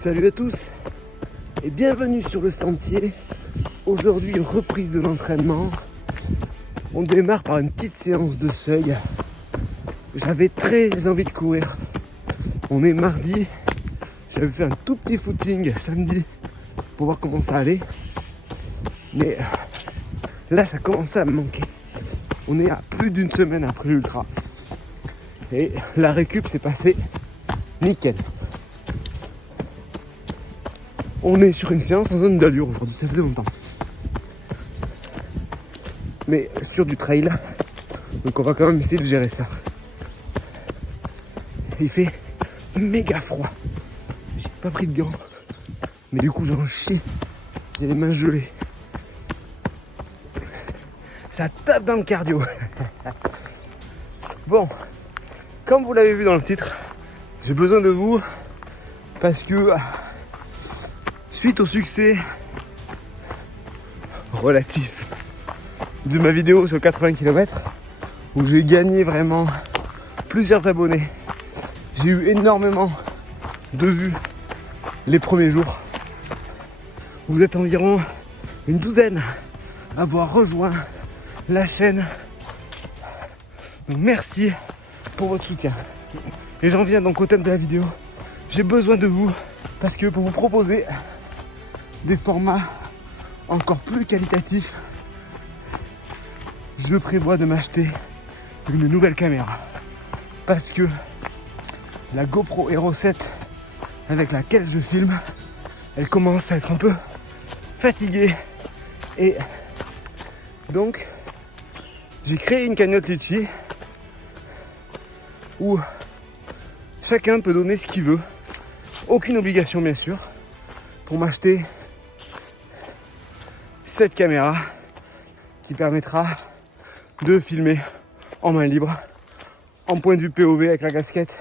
Salut à tous et bienvenue sur le sentier. Aujourd'hui, reprise de l'entraînement. On démarre par une petite séance de seuil. J'avais très envie de courir. On est mardi. J'avais fait un tout petit footing samedi pour voir comment ça allait. Mais là, ça commençait à me manquer. On est à plus d'une semaine après l'ultra. Et la récup s'est passée nickel. On est sur une séance en zone d'allure aujourd'hui, ça faisait longtemps. Mais sur du trail, donc on va quand même essayer de gérer ça. Il fait méga froid. J'ai pas pris de gants, mais du coup j'en chie. J'ai les mains gelées. Ça tape dans le cardio. Bon, comme vous l'avez vu dans le titre, j'ai besoin de vous parce que suite au succès relatif de ma vidéo sur 80 km, où j'ai gagné vraiment plusieurs abonnés, j'ai eu énormément de vues les premiers jours. Vous êtes environ une douzaine à avoir rejoint la chaîne. Donc merci pour votre soutien. Et j'en viens donc au thème de la vidéo. J'ai besoin de vous parce que pour vous proposer des formats encore plus qualitatifs, je prévois de m'acheter une nouvelle caméra. Parce que la GoPro Hero 7 avec laquelle je filme, elle commence à être un peu fatiguée. Et donc, j'ai créé une cagnotte Litchi où chacun peut donner ce qu'il veut. Aucune obligation bien sûr, pour m'acheter cette caméra qui permettra de filmer en main libre, en point de vue POV avec la casquette.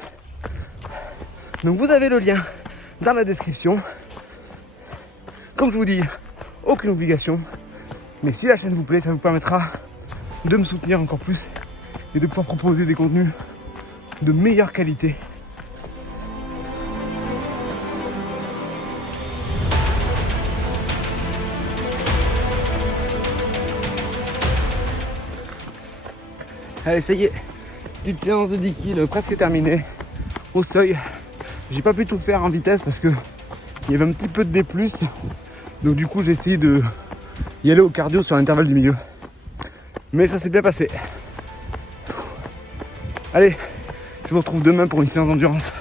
Donc vous avez le lien dans la description. Comme je vous dis, aucune obligation, mais si la chaîne vous plaît, ça vous permettra de me soutenir encore plus et de pouvoir proposer des contenus de meilleure qualité. Allez, ça y est, petite séance de 10 kg presque terminée. Au seuil, j'ai pas pu tout faire en vitesse parce que il y avait un petit peu de D+. Donc du coup j'ai essayé de y aller au cardio sur l'intervalle du milieu. Mais ça s'est bien passé. Allez, je vous retrouve demain pour une séance d'endurance.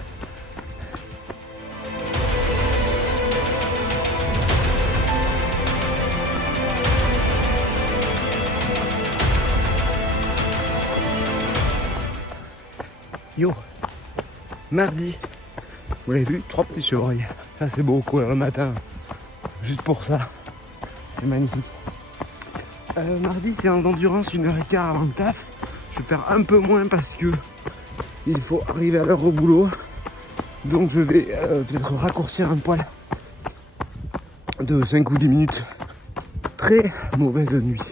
Yo, mardi, vous l'avez vu, 3 petits chevreuils. Ça c'est beau quoi le matin, juste pour ça, c'est magnifique. Mardi c'est en endurance 1h15 avant le taf. Je vais faire un peu moins parce que il faut arriver à l'heure au boulot. Donc je vais peut-être raccourcir un poil de 5 ou 10 minutes. Très mauvaise nuit.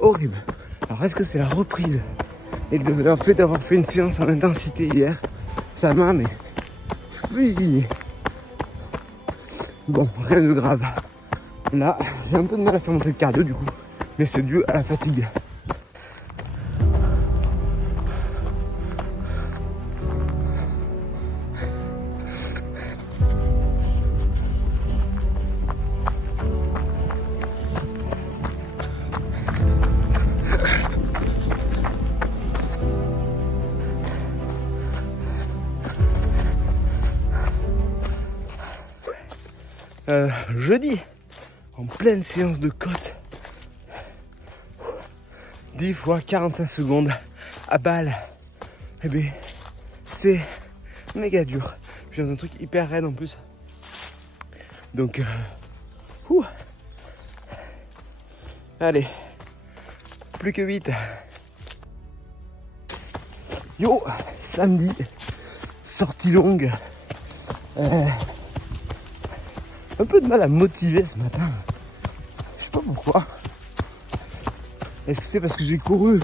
Horrible. Alors est-ce que c'est la reprise et le fait d'avoir fait une séance en intensité hier, ça m'a mais fusillé. Bon, rien de grave. Là, j'ai un peu de mal à faire monter le cardio du coup, mais c'est dû à la fatigue. Jeudi, en pleine séance de côte, 10 fois 45 secondes à balle. Eh bien, c'est méga dur. Je suis dans un truc hyper raide en plus. Donc, allez, plus que 8. Yo, samedi, sortie longue. Un peu de mal à me motiver ce matin. Je sais pas pourquoi. Est-ce que c'est parce que j'ai couru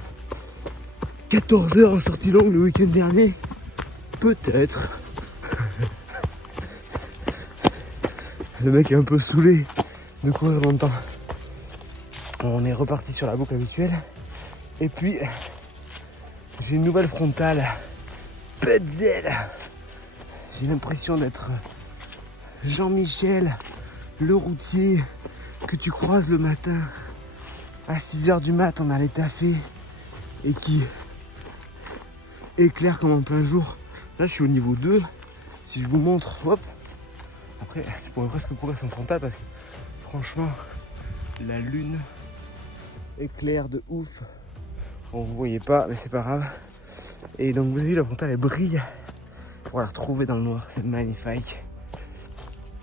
14 heures en sortie longue le week-end dernier? Peut-être. Le mec est un peu saoulé de courir longtemps. On est reparti sur la boucle habituelle. Et puis, j'ai une nouvelle frontale. Petzel. J'ai l'impression d'être Jean-Michel, le routier que tu croises le matin à 6h du mat, on allait taffer et qui éclaire comme en plein jour. Là, je suis au niveau 2. Si je vous montre, hop. Après, je pourrais presque courir sans frontal parce que franchement, la lune éclaire de ouf. Bon, vous voyez pas, mais c'est pas grave. Et donc, vous avez vu, la frontale, elle brille. Pour la retrouver dans le noir, c'est magnifique.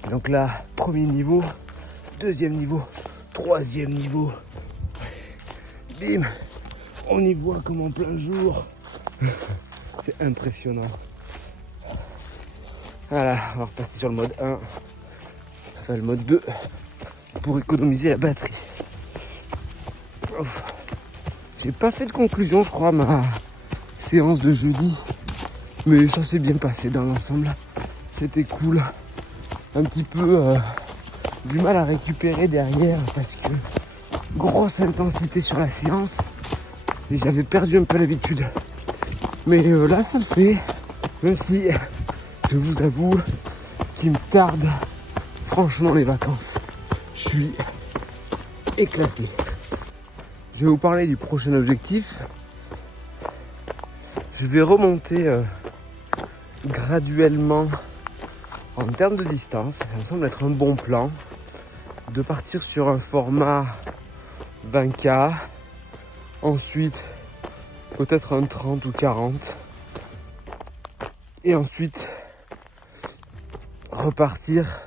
Et donc là, premier niveau, deuxième niveau, troisième niveau. Bim, on y voit comme en plein jour. C'est impressionnant. Voilà, on va repasser sur le mode 1. Enfin, le mode 2 pour économiser la batterie. Ouf. J'ai pas fait de conclusion, je crois, à ma séance de jeudi. Mais ça s'est bien passé dans l'ensemble. C'était cool. Un petit peu du mal à récupérer derrière parce que grosse intensité sur la séance. Et j'avais perdu un peu l'habitude. Mais là, ça le fait. Même si, je vous avoue, qu'il me tarde franchement les vacances. Je suis éclaté. Je vais vous parler du prochain objectif. Je vais remonter graduellement en termes de distance. Ça me semble être un bon plan de partir sur un format 20K, ensuite peut-être un 30 ou 40 et ensuite repartir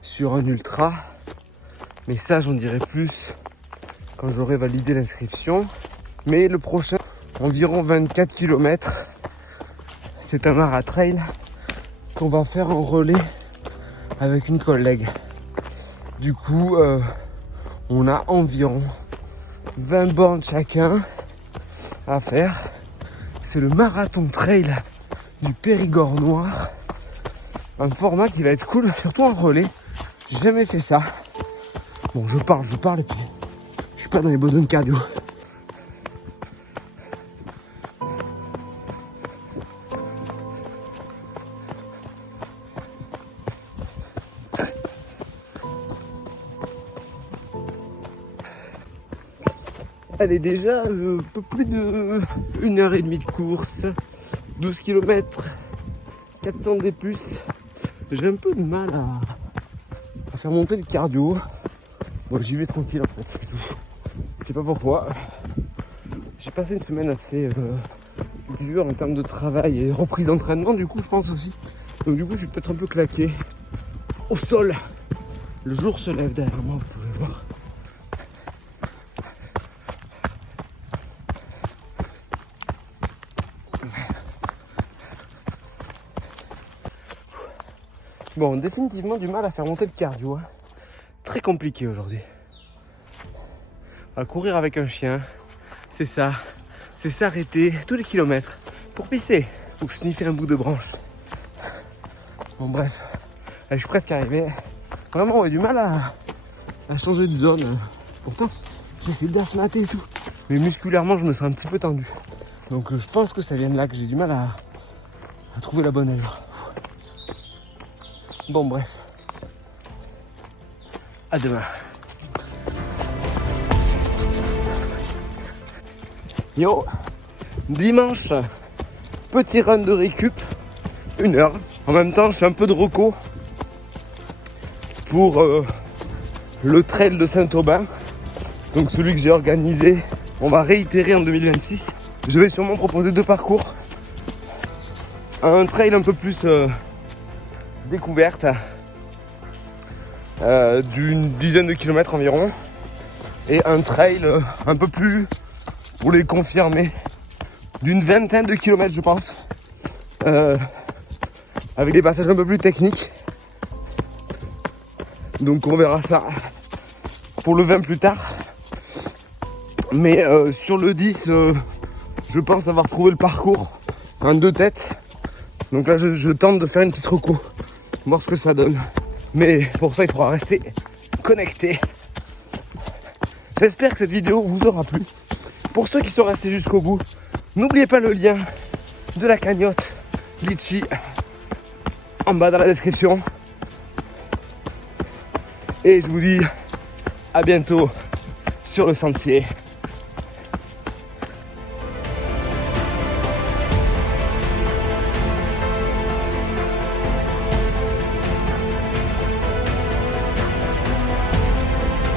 sur un ultra, mais ça j'en dirai plus quand j'aurai validé l'inscription. Mais le prochain, environ 24 km, c'est un maratrail qu'on va faire en relais avec une collègue. Du coup, on a environ 20 bornes chacun à faire. C'est le marathon trail du Périgord noir. Un format qui va être cool, surtout en relais. J'ai jamais fait ça. Bon, je parle et puis je suis pas dans les besoins de cardio. Elle est déjà un peu plus de 1h30 de course, 12 km, 400 D+. J'ai un peu de mal à faire monter le cardio. Bon, j'y vais tranquille en fait, c'est tout. Je sais pas pourquoi. J'ai passé une semaine assez dure en termes de travail et reprise d'entraînement, du coup je pense aussi. Donc du coup je suis peut-être un peu claqué au sol. Le jour se lève derrière moi, vous pouvez voir. Bon, définitivement du mal à faire monter le cardio. Hein. Très compliqué aujourd'hui. À courir avec un chien, c'est ça. C'est s'arrêter tous les kilomètres pour pisser ou sniffer un bout de branche. Bon bref, je suis presque arrivé. Vraiment, on a du mal à changer de zone. Pourtant, j'essaie d'assmater et tout. Mais musculairement, je me sens un petit peu tendu. Donc je pense que ça vient de là que j'ai du mal à trouver la bonne allure. Bon bref, à demain. Yo, dimanche, petit run de récup, 1 heure. En même temps, je fais un peu de reco pour le trail de Saint-Aubin. Donc celui que j'ai organisé, on va réitérer en 2026. Je vais sûrement proposer 2 parcours. Un trail un peu plus découverte d'une dizaine de kilomètres environ. Et un trail un peu plus, pour les confirmer, d'une vingtaine de kilomètres je pense. Avec des passages un peu plus techniques. Donc on verra ça pour le 20 plus tard. Mais sur le 10, je pense avoir trouvé le parcours en 2 têtes. Donc là je tente de faire une petite reco, voir ce que ça donne. Mais pour ça, il faudra rester connecté. J'espère que cette vidéo vous aura plu. Pour ceux qui sont restés jusqu'au bout, n'oubliez pas le lien de la cagnotte Litchi en bas dans la description. Et je vous dis à bientôt sur le sentier.